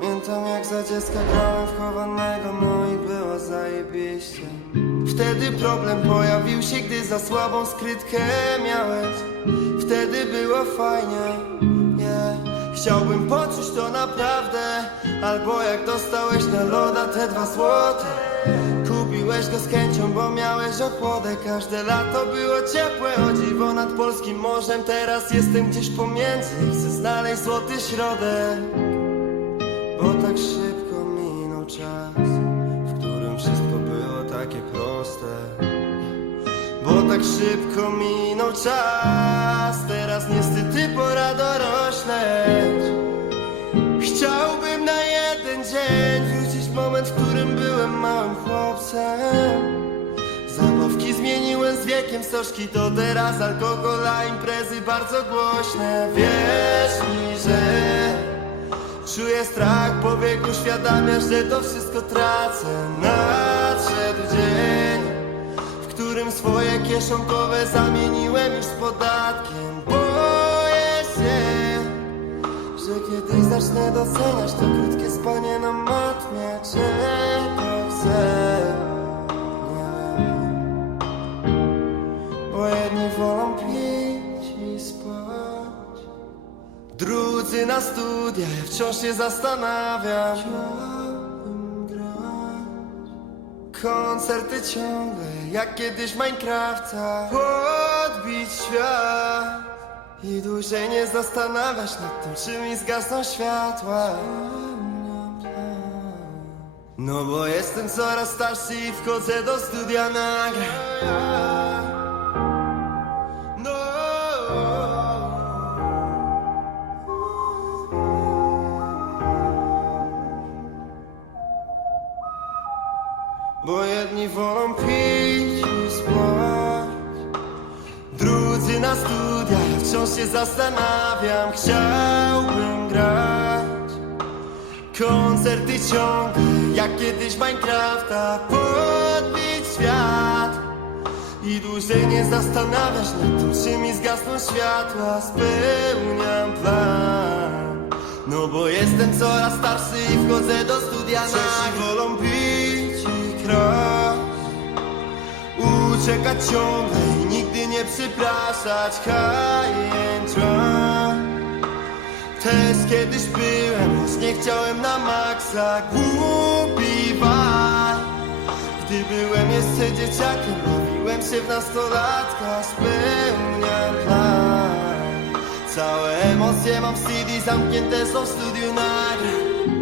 Pamiętam jak za dziecka grałem w chowanego, no i było zajebiście. Wtedy problem pojawił się, gdy za słabą skrytkę miałeś. Wtedy było fajnie, nie Chciałbym poczuć to naprawdę. Albo jak dostałeś na loda te dwa złote. Kupiłeś go z chęcią, bo miałeś ochłodę. Każde lato było ciepłe, o dziwo nad polskim morzem. Teraz jestem gdzieś pomiędzy chcę znaleźć złoty środek Bo tak szybko minął czas Teraz niestety pora dorośleć. Chciałbym na jeden dzień wrócić moment, w którym byłem małym chłopcem. Zabawki zmieniłem z wiekiem, stożki to teraz alkohol, a imprezy bardzo głośne. Wierz mi, że czuję strach po wieku, świadamiasz, że to wszystko tracę. Nadszedł dzień, którym swoje kieszonkowe zamieniłem już z podatkiem. Boję się że kiedyś zacznę doceniać to krótkie spanie na matmie Czego chcę? Nie wiem. Bo jedni wolą pić i spać Drudzy na studia, ja wciąż się zastanawiam Koncerty ciągle, jak kiedyś Minecrafta. Podbić świat i dłużej nie zastanawiasz nad tym, czy mi zgasną światła. No bo jestem coraz starszy i wchodzę do studia nagra Bo jedni wolą pić i spać. Drudzy na studia, ja wciąż się zastanawiam Chciałbym grać. Koncerty ciągle, jak kiedyś Minecrafta Podbić świat. I dłużej nie zastanawiasz nad tym, czy mi zgasną światła Spełniam plan. No bo jestem coraz starszy i wchodzę do studia na wolą pić Uciekać ciągle i nigdy nie and dry Też kiedyś byłem, choć nie chciałem na maksa Głupi waj Gdy byłem jeszcze dzieciakiem, bawiłem się w nastolatka Spełniam plan. Całe emocje mam w CD, zamknięte są w studiu nagrań